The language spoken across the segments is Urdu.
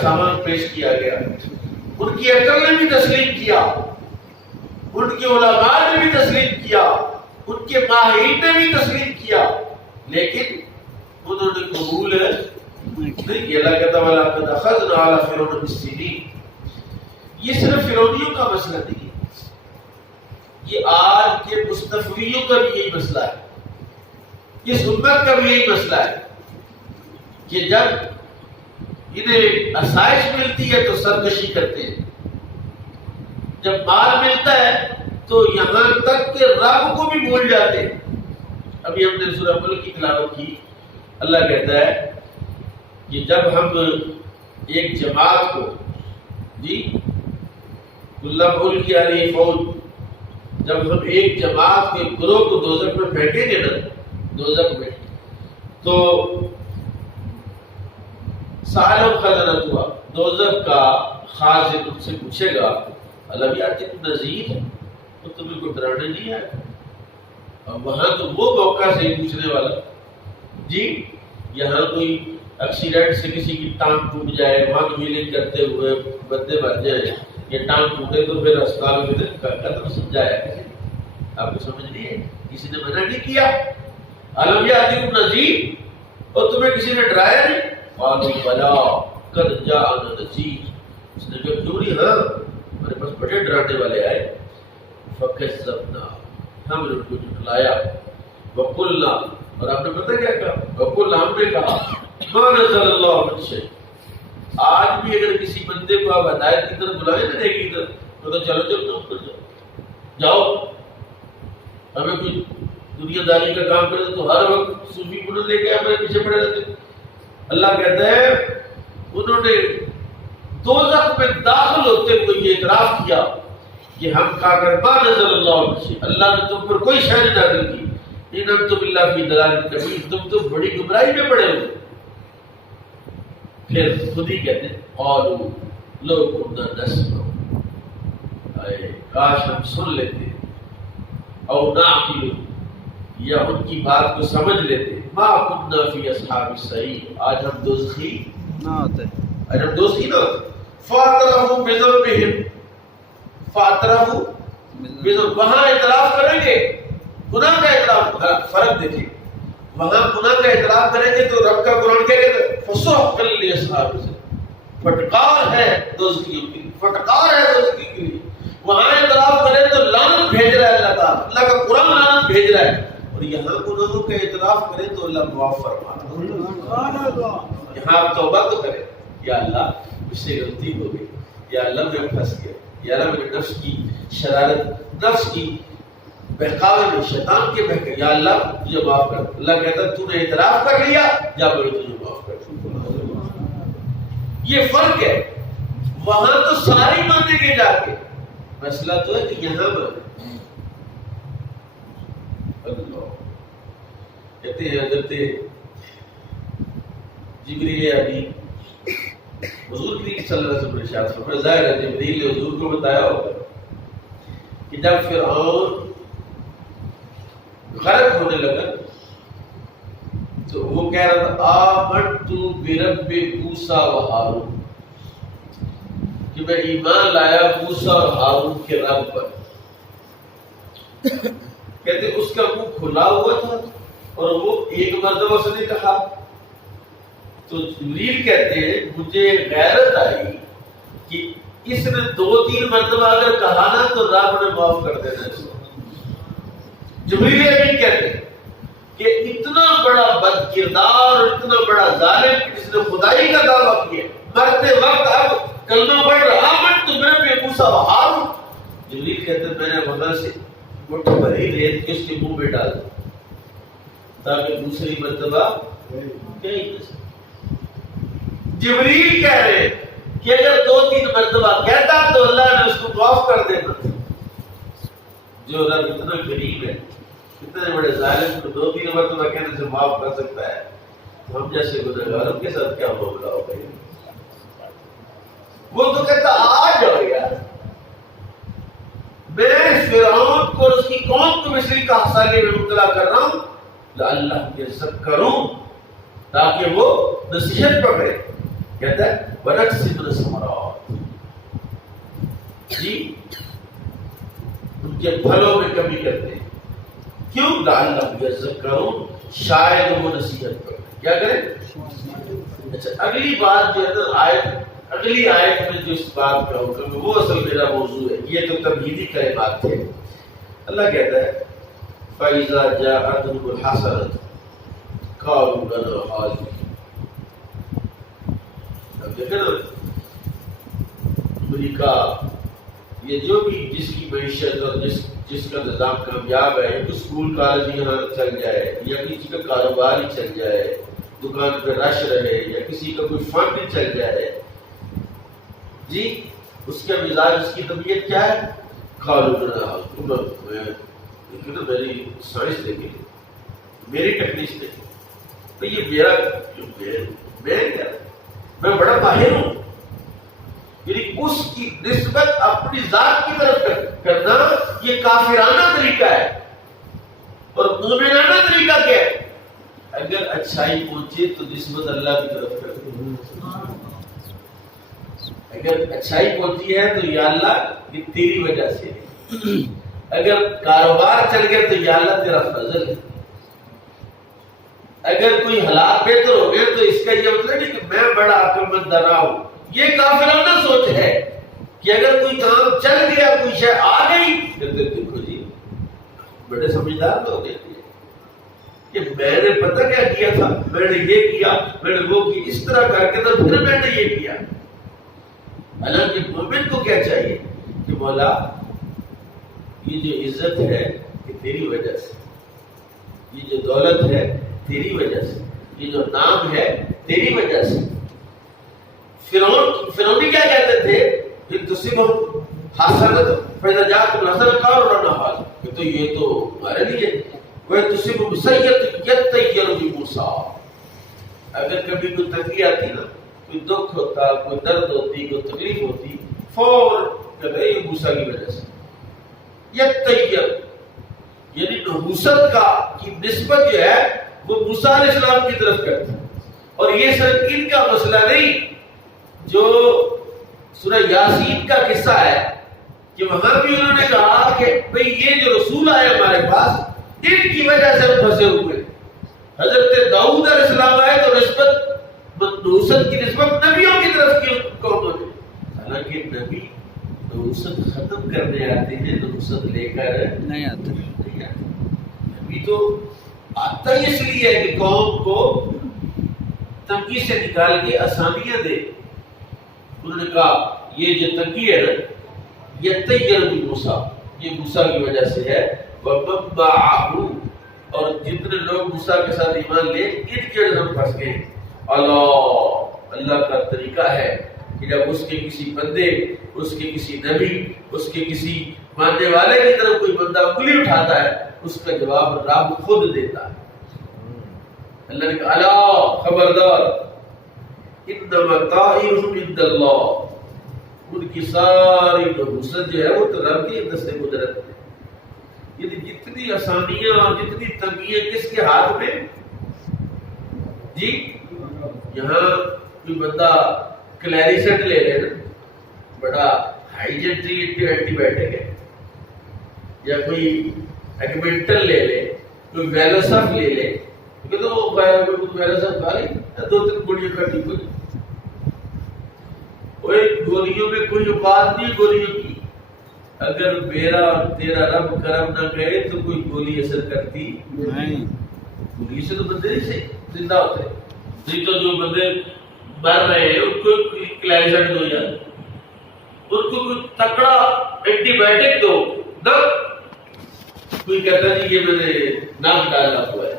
سامان پیش کیا گیا، ان کی عقل نے بھی تسلیم کیا، ان کے علماء نے بھی تسلیم کیا، ان کے ماہرین نے بھی تسلیم کیا، لیکن انہوں نے قبول نہیں کیا۔ اللہ کہتا ہے وَلَقَدْ أَخَذْنَا عَلَى فِرْعَوْنَ بِالسِّنِينَ۔ یہ صرف فرعونیوں کا مسئلہ نہیں ہے، یہ آج کے مستفویوں کا بھی یہی مسئلہ ہے، اس امت کا بھی یہی مسئلہ ہے کہ جب انہیں آسائش ملتی ہے تو سرکشی کرتے ہیں، جب مال ملتا ہے تو یہاں تک کہ رب کو بھی بھول جاتے ہیں۔ ابھی ہم نے سورہ ملک کی تلاوت کی، اللہ کہتا ہے کہ جب ہم ایک جماعت کو اللہ بول کی آ رہی فوج، جب ہم ایک جماعت کے گروہ کو دوزخ میں پھینکیں گے نا، دوزخ میں، تو سائل خزنت ہوا، دوزخ کا خازن ان سے پوچھے گا اللہ یاتکم نذیر، تو تمہیں کوئی ڈرانے نہیں آیا؟ اور وہاں تو وہ موقع سے ہی پوچھنے والا جی یہاں کوئی ایکسیڈنٹ سے کسی کی ٹانگ ٹوٹ جائے، وہاں ویلنگ کرتے ہوئے بندے مر جائیں، یہ ٹانگ ٹوٹے تو پھر اسپتال میں قتل سمجھایا کسی نے؟ آپ کو سمجھ نہیں ہے؟ کسی نے منع نہیں کیا؟ الم یاتکم نذیر، اور تمہیں کسی نے ڈرایا نہیں؟ قالوا بلا قد جاءنا نذیر، اس نے کہا کیوں نہیں، ہاں ہمارے پاس بڑے ڈرانے والے آئے۔ فکذبنا، ہم نے ان کو جھٹلایا، وقلنا، اور آپ نے پتہ کیا کہا؟ وقلنا، ہم نے کہا ما نزل اللہ من شیء۔ آج بھی اگر کسی بندے کو آپ ہدایت کی طرف بلائیں نا، نیکی کی طرف، تو چلو چلو کام کر جاؤ، ہمیں کوئی دنیا داری کا کام کرے تو ہر وقت صوفی پن لے کے ہمارے پیچھے پڑے رہتے۔ اللہ کہتا ہے انہوں نے دوزخ میں داخل ہوتے ہوئے یہ اعتراف کیا کہ ہم کہا کر ما نزل اللہ علیہ وسلم، اللہ نے تم پر کوئی شے نہیں نازل کی، ان انتم الا فی ضلال کبیر، تم تو بڑی گمراہی میں پڑے ہو۔ پھر خود ہی کہتے ہیں قالوا لو كنا نسمع، اے کاش ہم سن لیتے، او نعقل، یا ان کی بات کو سمجھ لیتے، ما كنا فی اصحاب السعیر، آج ہم دوزخی نہ ہوتے، آج ہم دوزخی نہ ہوتے۔ فاعترفوا بذنبهم، فاعترفوا بذنب، وہاں اعتراف کریں گے، گناہ کا اعتراف، فرق دیکھیں، وہاں گناہ کا اعتراف کریں گے تو رب کا قرآن کہے گا فسحقا لاصحاب السعیر، پھٹکار ہے دوزخیوں کے لیے، پھٹکار ہے دوزخیوں کے لیے۔ وہاں اعتراف کریں تو لعنت بھیج رہا ہے اللہ تعالیٰ، اللہ کا قرآن لعنت بھیج رہا ہے، اور یہاں گناہوں کا اعتراف کریں تو اللہ معاف فرما رہا ہے۔ یہاں آپ توبہ تو کریں، یا اللہ مجھ سے غلطی ہو گئی، یا اللہ میں پھنس گیا، یا اللہ میرے نفس کی شرارت، نفس کی بہکاوے میں، شیطان کے بہکے، یا اللہ مجھے معاف کر۔ اللہ کہتا ہے تو نے اعتراف کر لیا، جا میں تجھے معاف کر دوں۔ یہ فرق ہے، وہاں تو ساری مانیں گے جا کے، مسئلہ تو ہے کہ یہاں مانے۔ اللہ کہتے ہیں حضرت جبریل ابھی حضور کریم صلی اللہ علیہ وسلم نے ارشاد فرمایا، ظاہر ہے جبریل نے حضور کو بتایا ہوگا کہ جب فرعون غرق ہونے لگا تو وہ کہہ رہا تھا آمنت برب موسیٰ و ہارون، کہ میں ایمان لایا موسیٰ اور ہارون کے رب پر۔ کہتے اس کا منہ کھلا ہوا تھا اور وہ ایک مرتبہ اس نے کہا، تو جبریل کہتے ہیں مجھے غیرت آئی کہ اس نے 2-3 مرتبہ اگر کہا نا تو رب نے معاف کر دینا اس کو۔ جبریل امین کہتے ہیں کہ اتنا بڑا بد کردار اور اتنا بڑا ظالم جس نے خدائی کا دعویٰ کیا، مرتے وقت اب کلمہ پڑھ رہا آمنت برب موسیٰ و ہارون، جبریل کہتے ہیں میں نے وہاں سے مٹھ بھری ریت کے اس کے منہ میں ڈال تاکہ دوسری مرتبہ کہیں نہ سکے۔ جبریل کہہ رہے کہ اگر 2-3 مرتبہ کہتا تو اللہ نے اس کو معاف کر دینا۔ جو رب اتنا کریم ہے، اتنے بڑے ظالم کو 2-3 مرتبہ کہنے سے معاف کر سکتا ہے، تو ہم جیسے گنہگاروں کے ساتھ کیا معاملہ ہوگا؟ وہ تو کہتا آ جاؤ یار، میں فرعون کو اور اس کی قوم کو مصری کا حصالیہ میں مبتلا کر رہا ہوں لعلہ یذکرون، تاکہ وہ نصیحت پکڑے، کہتا ہے وَنَقْصٍ مِنَ الثَّمَرَاتِ، جی ان کے پھلوں میں کمی کرتے ہیں. کیوں؟ لَعَلَّهُمْ يَذَّكَّرُونَ، شاید وہ نصیحت کریں. کیا کریں؟ اچھا اگلی بات جو ہے نا اگلی آیت میں جو اس بات کا حکم ہے وہ اصل میرا موضوع ہے. یہ تو تمہیدی کلمات تھے. اللہ کہتا ہے فَإِذَا جَاءَتْهُمُ الْحَسَنَةُ قَالُوا لَنَا هَٰذِهِ. اب دیکھیں نا امریکہ یہ جو بھی جس کی معیشت اور جس کا نظام کامیاب ہے، تو اسکول کالج یہاں چل جائے یا کسی کا کاروبار ہی چل جائے، دکان پہ رش رہے یا کسی کا کوئی فنڈ ہی چل جائے، جی اس کا مزاج اس کی طبیعت کیا ہے؟ میری سائنس دیکھیں، میری ٹیکنیک دیکھیں، تو یہ میں بڑا ماہر ہوں. یعنی اس کی نسبت اپنی ذات کی طرف کرنا یہ کافرانہ طریقہ ہے. اور مومنانہ طریقہ کیا ہے؟ اگر اچھائی پہنچے تو نسبت اللہ کی طرف کر دو. اگر اچھائی پہنچی ہے تو یا اللہ یہ تیری وجہ سے ہے. اگر کاروبار چل گیا تو یا اللہ تیرا فضل ہے. اگر کوئی حالات بہتر ہو گئے تو اس کا یہ مطلب نہیں کہ میں بڑا عقل مند رہا ہوں. یہ کافرانہ سوچ ہے کہ اگر کوئی کام چل گیا، کوئی شے آ گئی، دیکھو جی بڑے سمجھدار لوگ ہیں کہ میں نے پتہ کیا کیا تھا، میں نے یہ کیا، میں نے وہ کیا، اس طرح کر کے تو پھر میں نے یہ کیا. حالانکہ مومن کو کیا چاہیے کہ مولا یہ جو عزت ہے یہ تیری وجہ سے، یہ جو دولت ہے تیری وجہ سے، یہ جو نام ہے تیری وجہ سے. فرعون کیا کہتے تھے؟ پھر تصیبہم حسنۃ فإذا جاءتهم الحسنۃ قالوا لنا هذا، تو یہ تو ہمارے لیے. وَيَصِبُهُمْ سَيِّئَةٌ يَطَّيَّرُ بِمُوسَىٰ، اگر کبھی کوئی تنگی آتی نا، کوئی دکھ ہوتا، کوئی درد ہوتی، کوئی تکلیف ہوتی، فوراً کہتے ہیں یہ موسیٰ کی وجہ سے. یطیر یعنی نحوست کا کی نسبت جو ہے وہ موسیٰ علیہ السلام کی طرف کرتی. اور یہ صرف ان کا مسئلہ نہیں، جو سورہ یاسین کا قصہ ہے کہ وہاں بھی انہوں نے کہا کہ بھئی یہ جو رسول آئے ہمارے پاس ان کی وجہ سے ہم پھنسے ہوئے. حضرت داؤد علیہ السلام آئے تو نسبت نحوست کی نسبت نبیوں کی طرف کی قوموں نے. حالانکہ نبی نحوست ختم کرنے آتے ہیں، نحوست لے کر نہیں آتے. نبی تو آتا ہی اس لیے ہے کہ قوم کو تنگی سے نکال کے آسانیاں دے. انہوں نے کہا یہ جو تنگی ہے نا یہ تیر موسیٰ، یہ موسیٰ کی وجہ سے ہے. وَمَن بَعَهُ، اور جتنے لوگ موسیٰ کے ساتھ ایمان لے ان کے ہم پھنس گئے. اللہ کا طریقہ ہے کہ جب اس کے کسی بندے، اس کے کسی نبی، اس کے کسی ماننے والے کی طرف کوئی بندہ انگلی اٹھاتا ہے اس کا جواب رب خود دیتا ہے. اللہ نے کہا الا خبردار انما طائرهم عند اللہ، ان کی ساری نحوست جو ہے وہ تو رب کی اندر سے قدرت ہے. یعنی جتنی آسانیاں اور جتنی تنگیاں کس کے ہاتھ میں؟ جی یہاں کوئی بندہ کلیریسٹ لے لے نا، بڑا ہائی جنٹری اینٹی بائیوٹک ہے، یا کوئی ایگمنٹل لے لے، کوئی ویلوسف لے لے، کہ تو ویلوسف کھا لی 2-3 گولیاں کا ٹھیک ہو جائے. گولیوں میں کوئی بات نہیں گولیوں کی. اگر میرا اور تیرا رب کرم نہ کرے تو کوئی گولی اثر کرتی نہیں. گولی سے تو بندے نہیں سے زندہ ہوتے. نہیں تو جو بندے مر رہے ہیں ان کو کلیریسٹ دو یا ان کو کوئی تکڑا اینٹی بائیوٹک دو نہ. کوئی کہتا جی یہ میں نے نام ڈالا ہوا ہے،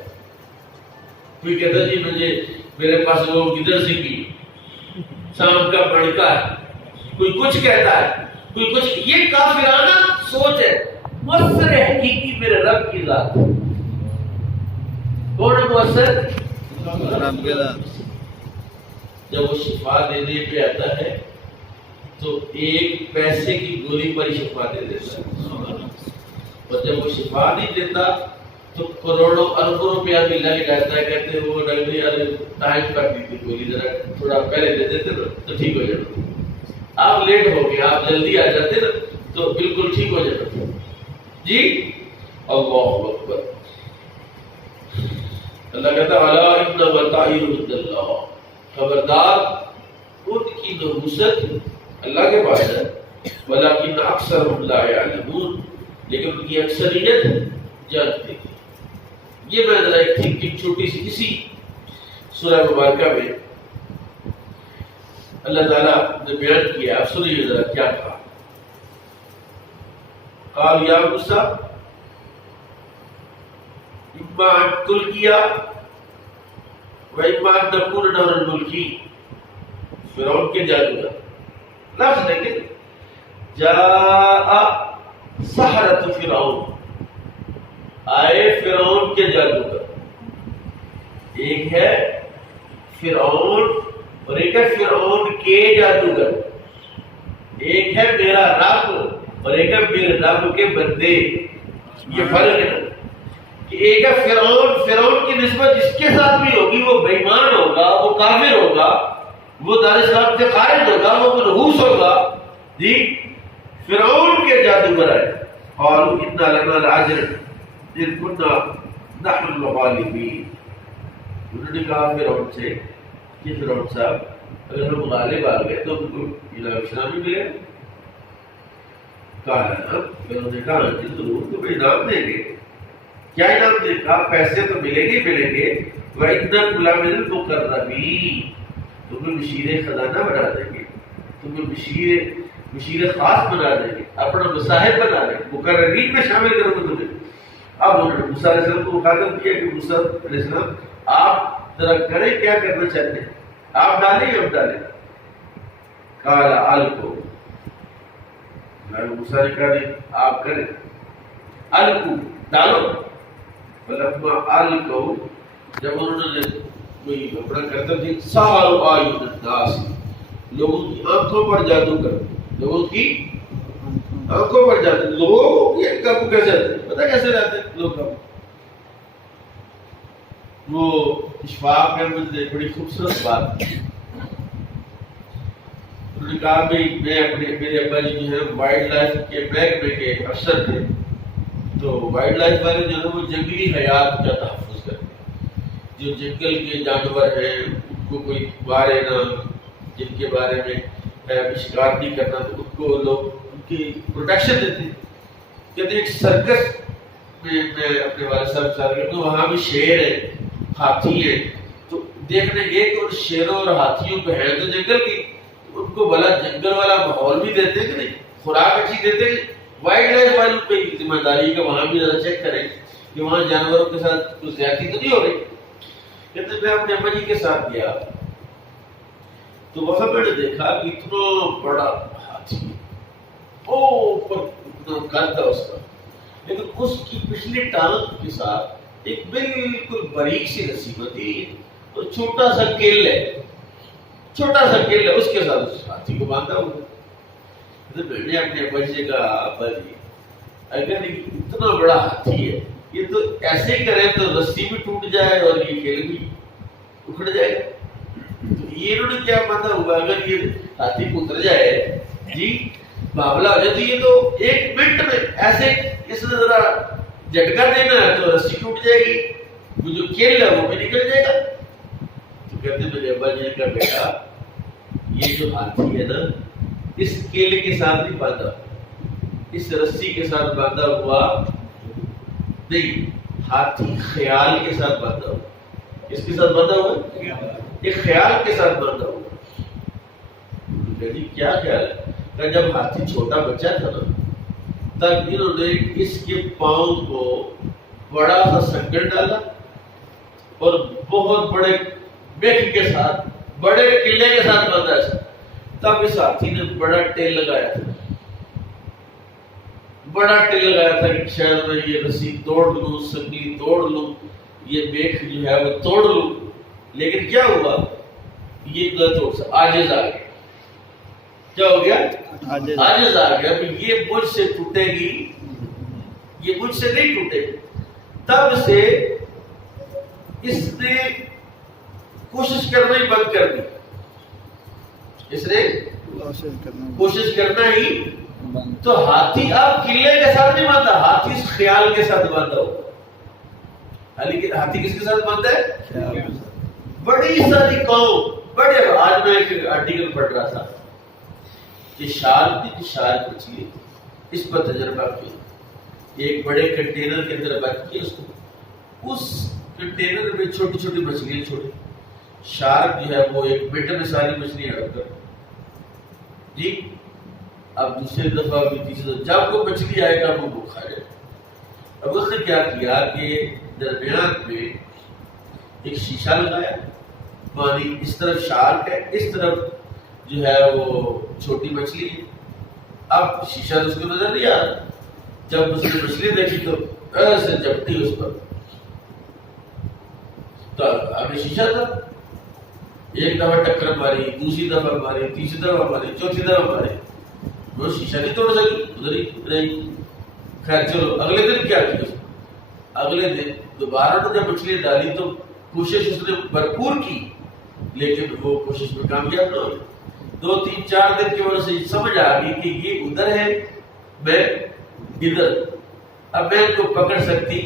کوئی کہتا جی مجھے میرے پاس وہ گدر سی کی شام کا بڑکا ہے، کوئی کچھ کہتا ہے، کوئی کچھ. یہ کافرانہ سوچ ہے. مؤثر حقیقی میرے رب کی ذات ہے. کون ہے مؤثر؟ رب کی ذات. جب وہ شفا دینے پہ آتا ہے تو 1 پیسے کی گولی پر ہی شفا دے دیتا ہے. اور جب وہ شفا نہیں دیتا تو کروڑوں اربوں روپیہ بھی لگ جاتا ہے. کہتے ہیں وہ ڈاکٹر یار ٹائم کر دی تھی گولی ذرا تھوڑا پہلے دے دیتے نا تو ٹھیک ہو جاتا. آپ لیٹ ہو گئے, آپ جلدی آ جاتے نا تو بالکل ٹھیک ہو جاتا جی. اللہ اکبر. اللہ کہتا ہے الا ان متاعب عند اللہ, خبردار ان کی نحوست اللہ کے پاس ہے. ولکن اکثرهم لا يعلمون, لیکن ان کی اکثریت جانتے ہیں. یہ میں ذرا ایک تھنکنگ چھوٹی سی اسی سورہ مبارکہ میں اللہ تعالیٰ نے بیان کیا. آپ سنیے ذرا کیا کہا. قال یا موسیٰ اما ان تلقیا و اما ان نکون نحن الملقین. فرعون کے جادوگر لفظ دیکھیں, جاء سحرۃ فرعون, آئے فرعون کے جادوگر. ایک ہے فرعون اور ایک ہے فرعون کے جادوگر. ایک ہے میرا رب اور ایک ہے میرے رب کے بندے. یہ فرق ہے نا کہ ایک ہے فرعون, فرعون کی نسبت جس کے ساتھ بھی ہوگی وہ بے ایمان ہوگا, وہ کافر ہوگا, وہ دار اسلام سے خارج ہوگا, وہ منحوس ہوگا جی. فرعون کے جادوگر ہے. قالوا انا لنا لاجرا ان كنا نحن الغالبین. انہوں نے کہا فرعون سے کہ فرعون صاحب اگر ہم غالب آ گئے تو ہم کو انعام بھی ملے. کہا فرعون نے کہا جی ضرور تمہیں انعام دیں گے. کیا انعام دیں گے؟ کہا پیسے تو ملیں گے ملیں گے. وَإِنَّكُمْ لَمِنَ الْمُقَرَّبِينَ, تمہیں بشیر خزانہ بنا دیں گے, تمہیں بشیر خاص بنا دیں گے, اپنا مصاحب بنا دیں گے, مقررین میں شامل کرو گے تمہیں. اب انہوں نے موسیٰ علیہ السلام کو مخاطب کیا کہ موسیٰ علیہ السلام آپ ذرا کریں کیا کرنا چاہتے ہیں, آپ ڈالیں ہم ڈالیں. قال القوا, موسیٰ نے کہا نہیں آپ کریں, القوا ڈالو. فلما القوا, جب انہوں نے کوئی اپنا کرتب دی, سحروا اعین الناس, لوگوں کی آنکھوں پر جادو کر, لوگوں کی آنکھوں پر جادو. لوگ یہ قابو کیسے رہتے ہیں, پتہ کیسے رہتے ہیں لوگ قابو. وہ اشفاق احمد نے بڑی خوبصورت بات کی. انہوں نے کہا بھائی میں اپنے میرے ابا جی جو ہے وائلڈ لائف کے محکمے کے افسر تھے, تو وائلڈ لائف والے جو ہے وہ جنگلی حیات کا تحفظ کرتے ہیں. جو جنگل کے جانور ہیں ان کو کوئی مارے نہ, جن کے بارے میں شکار نہیں کرنا, تو ان کو لوگ ان کی پروٹیکشن دیتے ہیں. کہتے ایک سرکس میں اپنے والد صاحب ساتھ گیا, تو وہاں بھی شیر ہے, ہاتھی ہے, تو دیکھنے ایک اور شیروں اور ہاتھیوں کو ہے تو جنگل کی, ان کو بھلا جنگل والا ماحول بھی دیتے کہ نہیں, خوراک اچھی دیتے کہ وائلڈ لائف والوں پہ ذمہ داری کہ وہاں بھی ذرا چیک کریں کہ وہاں جانوروں کے ساتھ کچھ زیادتی تو نہیں ہو رہی. کہتے میں اپنے ابا جی کے ساتھ گیا تو وہاں میں نے دیکھا کہ اتنا بڑا ہاتھی, اوپر اتنا قد تھا اس کا, لیکن اس کی پچھلی ٹانگ کے ساتھ ایک بالکل باریک سی رسی بندھی اور چھوٹا سا کیل ہے, چھوٹا سا کیل ہے, اس کے ساتھ اس ہاتھی کو باندھا ہوا. تو میں نے اپنے ابا جی سے کہا ابا جی اگر اتنا بڑا ہاتھی ہے یہ تو ایسے ہی کرے تو رسی بھی ٹوٹ جائے اور یہ کیل بھی اکھڑ جائے گا. تو یہ انہوں نے کیا باندھا ہوا, اگر یہ ہاتھی اتر جائے جی معاملہ ہو جائے تو یہ تو ایک منٹ میں ایسے اس نے ذرا جھٹکا دینا ہے تو رسی ٹوٹ جائے گی, وہ جو کیل ہے وہ بھی نکل جائے گا. تو کہتے میرے ابا جی کا بیٹا یہ جو ہاتھی ہے نا اس کیل کے ساتھ نہیں باندھا, اس رسی کے ساتھ باندھا ہوا نہیں, ہاتھی خیال کے ساتھ باندھا ہوا. کس کے ساتھ باندھا ہوا؟ ایک خیال کے ساتھ باندھا ہوا. جی کیا خیال ہے؟ کہ جب ہاتھی چھوٹا بچہ تھا نا تب انہوں نے اس کے پاؤں کو بڑا سا سنگل ڈالا اور بہت بڑے میخ کے ساتھ بڑے قلعے کے ساتھ باندھا ہے. تب اس ہاتھی نے بڑا ٹیل لگایا تھا, بڑا ٹیل لگایا تھا کہ شاید میں یہ رسی توڑ لوں, سنگلی توڑ لوں, یہ میخ جو ہے وہ توڑ لوں. لیکن کیا ہوا, یہ نہ توڑ سکا, عاجز آ گیا. کیا ہو گیا؟ عاجز آ گیا. یہ مجھ سے ٹوٹے گی, یہ مجھ سے نہیں ٹوٹے گی. تب سے اس نے کوشش کرنا ہی بند کر دی. اس نے کوشش کرنا ہی. تو ہاتھی اب قلعے کے ساتھ نہیں بنتا, ہاتھی اس خیال کے ساتھ بنتا ہو. ہاتھی کس کے ساتھ بنتا ہے؟ بڑی ساری قوم. بڑے, آج میں ایک آرٹیکل پڑھ رہا تھا کہ شارک مچھلی, اس پر تجربہ کیا. ایک بڑے کنٹینر کے اندر بند کیا اس کو, اس کنٹینر میں چھوٹی چھوٹی مچھلیاں چھوڑی. شارک جو ہے وہ ایک منٹ میں ساری مچھلیاں ہڑپ کر جی. اب دوسری دفعہ بھی تیسری دفعہ جب کوئی مچھلی آئے گا وہ کھا جائے. اب اس نے کیا کیا کہ درمیان میں ایک شیشہ لگایا, پانی اس طرف شارک ہے, اس طرف جو ہے وہ چھوٹی مچھلی. اب شیشہ تو اس کو نظر نہیں آ رہا. جب اس نے مچھلی دیکھی تو ایسے جپٹی اس پر, تو آگے شیشہ تھا. ایک دفعہ ٹکر ماری, دوسری دفعہ ماری, تیسری دفعہ ماری, چوتھی دفعہ ماری, وہ شیشہ نہیں توڑ سکی, ادھر ہی رہی. خیر چلو, اگلے دن کیا کیا؟ اگلے دن دوبارہ تو جب مچھلی ڈالی تو کوشش اس نے بھرپور کی, لیکن وہ کوشش میں کامیاب نہ ہوئی. 2-3-4 دن کی وجہ سے سمجھ آ گئی کہ یہ ادھر ہے, میں ادھر, اب میں ان کو پکڑ سکتی.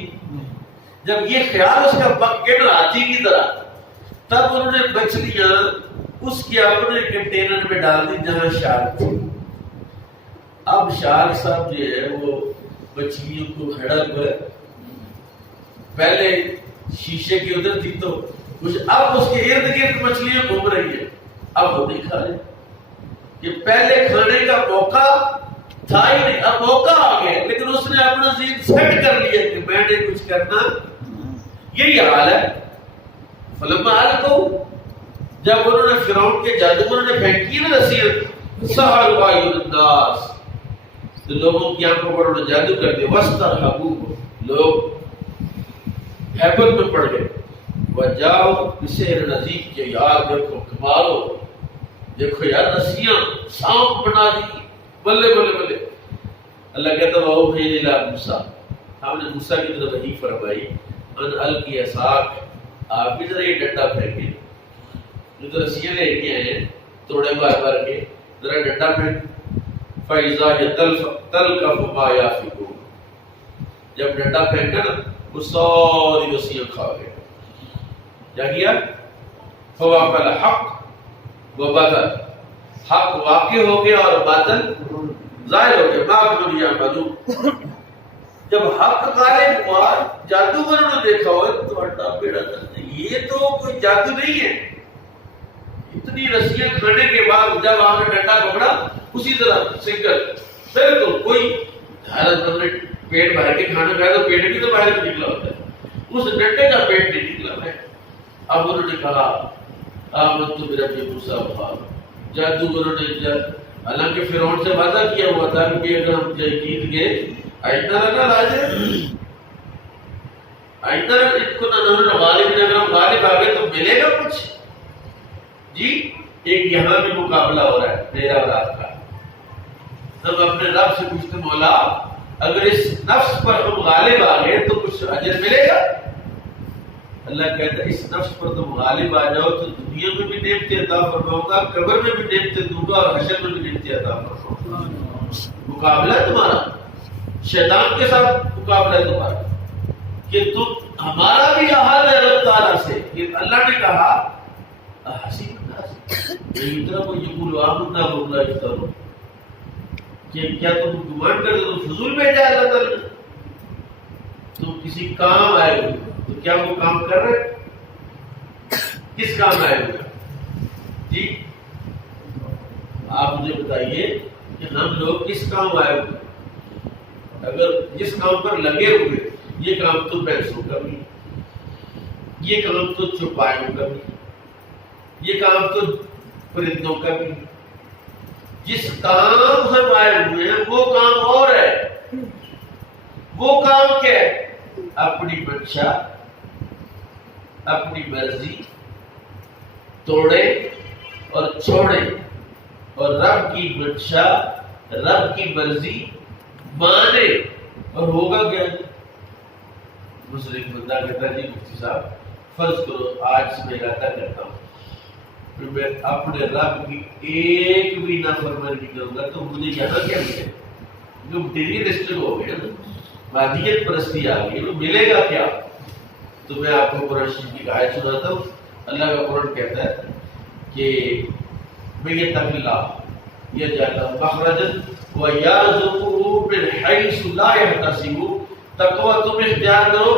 جب یہ خیال اس کا پکڑ ہاتھی کی طرح, تب انہوں نے مچھلیاں اس کے اپنے کنٹینر میں ڈال دی جہاں شارک تھی. اب شارک صاحب جو ہے وہ مچھلیوں کو کھڑا ہوا, پہلے شیشے کے ادھر تھی تو کچھ, اب اس کے ارد گرد مچھلیاں گھوم رہی ہیں. اب وہ نہیں کھا رہے, یہ پہلے کھانے کا موقع تھا ہی نہیں, اب موقع آ گیا, لیکن اس نے اپنا ذہن سیٹ کر لیا کہ میں نے کچھ کرنا. یہی حال ہے. فلما القوا, جب انہوں نے فرعون کے جادوگروں نے پھینکی نا رسیاں, سحروا اعین الناس, تو لوگوں کی آنکھوں پر انہوں نے جادو کر دیا. واسترهبوا, لوگ حیبت میں پڑ گئے. وجاؤ بسحر عظیم, کہ یار دیکھو کمال ہو, دیکھو یار رسیاں سانپ بنا دی, بلے بلے بلے. اللہ کہتا ہے وَأَوْحَيْنَا إِلَىٰ مُوسَىٰ, ہم نے موسیٰ کی طرف وحی فرمائی, ان القی عصاک, آپ بھی ذرا یہ ڈنڈا پھینکیں. جو تو رسیاں لے کے آئے ہیں توڑے بار بار کے, ذرا ڈنڈا پھینک. فَإِذَا هِيَ تَلْقَفُ مَا يَأْفِكُونَ, جب ڈنڈا پھینکا نا وہ ساری رسیاں کھا گئے. کیا کیا؟ فَوَقَعَ الْحَقُّ وَبَطَلَ, حق واقع ہو گیا اور باطل ظاہر ہو گیا. مَا كَانُوا يَعْمَلُونَ, جب حق غالب ہوا, جادوگروں نے دیکھا ہو تو اٹا بیڑا تھا, یہ تو کوئی جادو نہیں ہے. اتنی رسیاں کھانے کے بعد جب آپ نے ڈنڈا پکڑا اسی طرح سنگل, پھر تو کوئی حالت نے پیٹ بھر کے کھانا کھایا تو پیٹ بھی تو باہر نکلا ہوتا ہے, اس ڈنڈے کا پیٹ نہیں نکلا ہے. اب انہوں نے کہا آمنت برب موسیٰ وہارون, جادوگروں نے, حالانکہ فرعون سے وعدہ کیا ہوا تھا کہ اگر ہم جیت گئے آئندہ لگا راجے, آئندہ ان کو نہ غالب, اگر ہم غالب آ گئے تو ملے گا کچھ. جی ایک یہاں بھی مقابلہ ہو رہا ہے میرا اور آپ کا. ہم اپنے رب سے پوچھتے مولا اگر اس نفس پر ہم غالب آ گئے تو کچھ اجر ملے گا. اللہ کہتا ہے اس نفس پر تم غالب آ جاؤ تو دنیا میں بھی نعمتیں عطا فرماؤں گا, قبر میں بھی نعمتیں دوں گا, اور حشر میں بھی نعمتیں عطا فرماؤں گا. مقابلہ ہے تمہارا, شیطان کے ساتھ مقابلہ ہے تمہارا, کہ تم ہمارا بھی حال ہے رب تعالیٰ سے. کہ اللہ نے کہا حسین کہ کیا تم گمان کر دو فضول بھیجا ہے اللہ تعالیٰ نے, تم کسی کام آئے ہو تو کیا وہ کام کر رہے, کس کام آئے ہو؟ جی آپ مجھے بتائیے کہ ہم لوگ کس کام آئے ہوئے؟ اگر جس کام پر لگے ہوئے, یہ کام تو پیسوں کا بھی, یہ کام تو چوپایوں کا بھی, یہ کام تو پرندوں کا بھی, جس کام ہم آئے ہوئے ہیں وہ کام اور ہے. وہ کام کیا ہے؟ اپنی منشا, اپنی مرضی توڑے اور چھوڑے, اور رب کی منشا, رب کی مرضی مانے, اور ہوگا کیا؟ دوسرے ایک بندہ کہتا ہے جی مفتی صاحب فرض کرو آج میں ارادہ کرتا ہوں کہ میں اپنے رب کی ایک بھی نافرمانی کروں گا تو مجھے یہاں کیا ملے؟ جو مٹیریلسٹک ہو گئے نا، مادیت پرستی آ گئی، ملے گا کیا؟ تو میں آپ کو قرآن شریف کی آیت سناتا ہوں۔ اللہ کا قرآن کہتا ہے کہ میں یہ تقلا یہ جاتا مخرجن وَيَرْزُقُهُ مِنْ حَيْثُ لَا يَحْتَسِبُ، تقوی تم اختیار کرو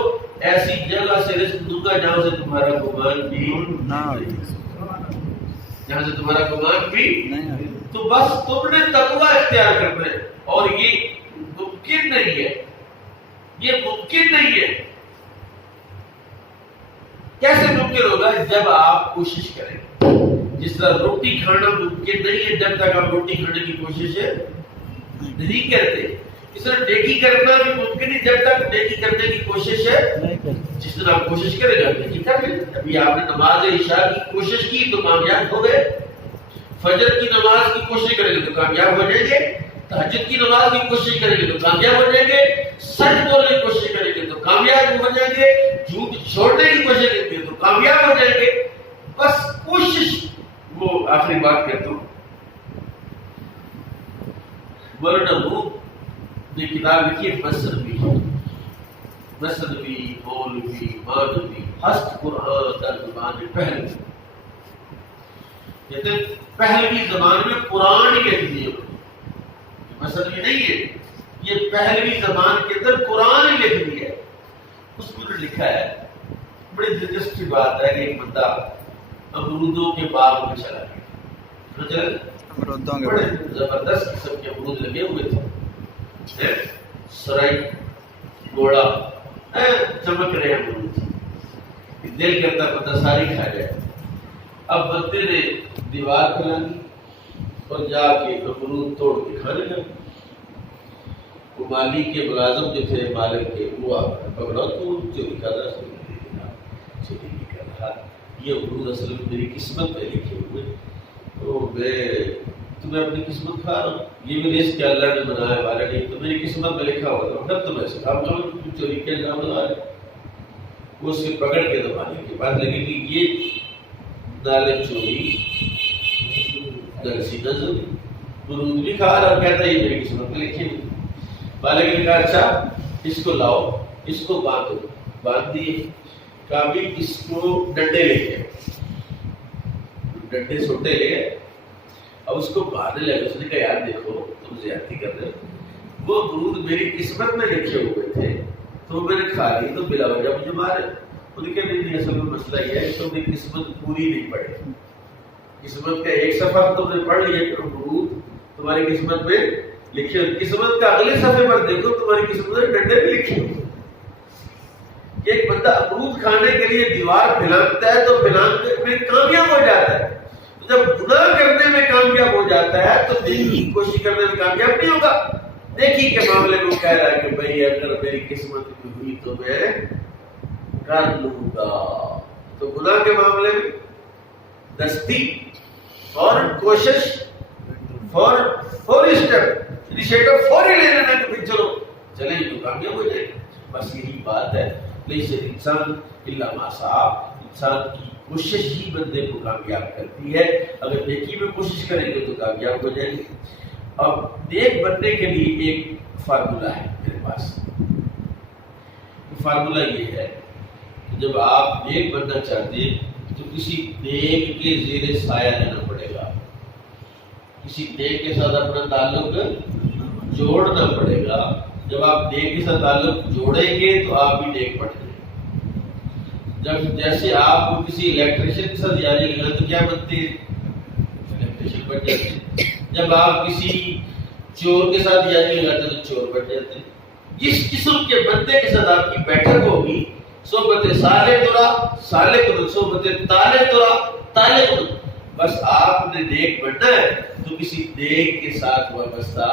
ایسی جگہ سے رزق دوں گا جہاں سے تمہارا گمان بھی جہاں سے تمہارا گمان بھی تو بس تم نے تقوی اختیار کرنا ہے، اور یہ ممکن نہیں ہے، یہ ممکن نہیں ہے۔ کیسے ممکن ہوگا؟ جب آپ کوشش کریں۔ جس طرح روٹی کھانا ممکن نہیں ہے جب تک آپ روٹی کھانے کی کوشش نہیں کرتے، اس طرح نیکی کرنا بھی ممکن نہیں جب تک نیکی کرنے کی کوشش ہے۔ جس طرح آپ کوشش کریں گا نیکی کر لیں۔ ابھی آپ نے نماز عشاء کی کوشش کی تو کامیاب ہو گئے، فجر کی نماز کی کوشش کریں گے تو کامیاب ہو جائیں گے، تہجد کی نماز کی کوشش کریں گے تو کامیاب ہو جائیں گے، سچ بولنے کی کوشش کریں گے تو کامیاب ہو جائیں گے، جھوٹ چھوڑنے کی کوشش کریں گے تو کامیاب ہو جائیں گے۔ بس کوشش۔ وہ آخری بات کہتا ہوں، مولانا وہ نے کتاب لکھی ہے مصنوی، مولوی مانوی ہست قرآن در زبان پہلوی، کہتے ہیں پہلوی زبان میں قرآن ہی لکھ دیے، مصنوی نہیں ہے، یہ پہلوی زبان کے اندر قرآن ہی لکھ دیا ہے۔ اس میں لکھا ہے، بڑی دلچسپ بات ہے کہ ایک بندہ امرودوں کے باغ میں چلا گیا، بڑے زبردست قسم کے امرود لگے ہوئے تھے، سرائی گوڑا چمک رہے امرود، دل کرتا بندہ ساری کھا جائے۔ اب بندے نے دیوار کھلا دی اور جا کے امرود توڑ کے کھانے لگا۔ وہ مالی کے ملازم جو تھے مالک کے، وہ پکڑا تو چوری کر رہا، چوری نہیں کر رہا، یہ امرود اصل میں میری قسمت میں لکھے ہوئے، تو میں تمہیں اپنی قسمت کھا رہا ہوں، یہ بھی رزق اللہ نے بنایا والا نہیں، تو میری قسمت میں لکھا ہوا تھا، پھر تم ایسے کام کرو، تم چوری کے الزام لگا رہے۔ وہ اس کے پکڑ کے دبانے کے بعد لگے کہ یہ نالے چوری درسی نظر امرود بھی کھا رہا، کہتا ہے یہ میری قسمت میں لکھے ہوئے۔ مالک نے کہا اچھا اس کو لاؤ، اس کو باندھو، باندھ دیے، کہا بھی اس کو ڈنڈے لے گئے، ڈنڈے سوٹے لے گئے، اب اس کو باندھنے لگے۔ اس نے کہا یار دیکھو تم زیادتی کر رہے ہو، وہ امرود میری قسمت میں لکھے ہوئے تھے تو میں نے کھا لی تو بلا وجہ مجھے مارے۔ انہوں نے کہا نہیں، اصل میں مسئلہ یہ ہے کہ تم نے قسمت پوری نہیں پڑھی، قسمت کا ایک صفحہ تم نے پڑھ لیا کہ امرود تمہاری قسمت میں لکھے ہوئے، قسمت کا اگلے صفحے پر دیکھو تمہاری قسمت میں ڈنڈے بھی لکھے ہوئے۔ کہ ایک بندہ امرود کھانے کے لیے دیوار پھیلاتا ہے تو پھیلانے میں کامیاب ہو جاتا ہے، تو جب گناہ کرنے میں کامیاب ہو جاتا ہے تو نیکی کی کوشش کرنے میں کامیاب نہیں ہوگا۔ نیکی کے معاملے میں کہہ رہا ہے کہ بھائی اگر میری قسمت میں ہوئی تو میں کر لوں گا، تو گناہ کے معاملے میں دستی فوراً کوشش، فوری اسٹیپ، انیشیٹو فوری لے لینا کہ چلو چلیں تو کامیاب ہو جائے۔ بس یہی بات ہے، لیکن انسان الا ما سعی، انسان کی کوشش ہی بندے کو کامیاب کرتی ہے۔ اگر نیکی میں کوشش کریں گے تو کامیاب ہو جائیں گے۔ اب نیک بننے کے لیے ایک فارمولہ ہے میرے پاس، فارمولہ یہ ہے کہ جب آپ نیک بننا چاہتے ہیں تو کسی نیک کے زیر سایہ لینا پڑے گا، کسی نیک کے ساتھ اپنا تعلق جوڑنا پڑے گا۔ جب آپ نیک کے ساتھ تعلق جوڑیں گے تو آپ بھی نیک بن جائیں گے۔ جب جیسے آپ کو کسی الیکٹریشین کے ساتھ جانے لگا تو کیا بنتے ہیں؟ الیکٹریشین بن جاتے ہیں۔ جب آپ کسی چور کے ساتھ جانے لگاتے تو چور بن جاتے ہیں۔ جس قسم کے بندے کے ساتھ آپ کی بیٹھک ہوگی، صحبت صالح ترا صالح کن، صحبت تالے ترا تالے کن، بس آپ نے نیک بننا ہے تو کسی نیک کے ساتھ وابستہ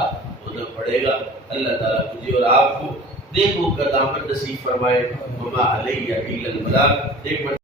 ہونا پڑے گا۔ اللہ تعالیٰ مجھے اور آپ کو نیکوں کا دامن نصیب فرمائے۔ وما علیہ الا البلاغ۔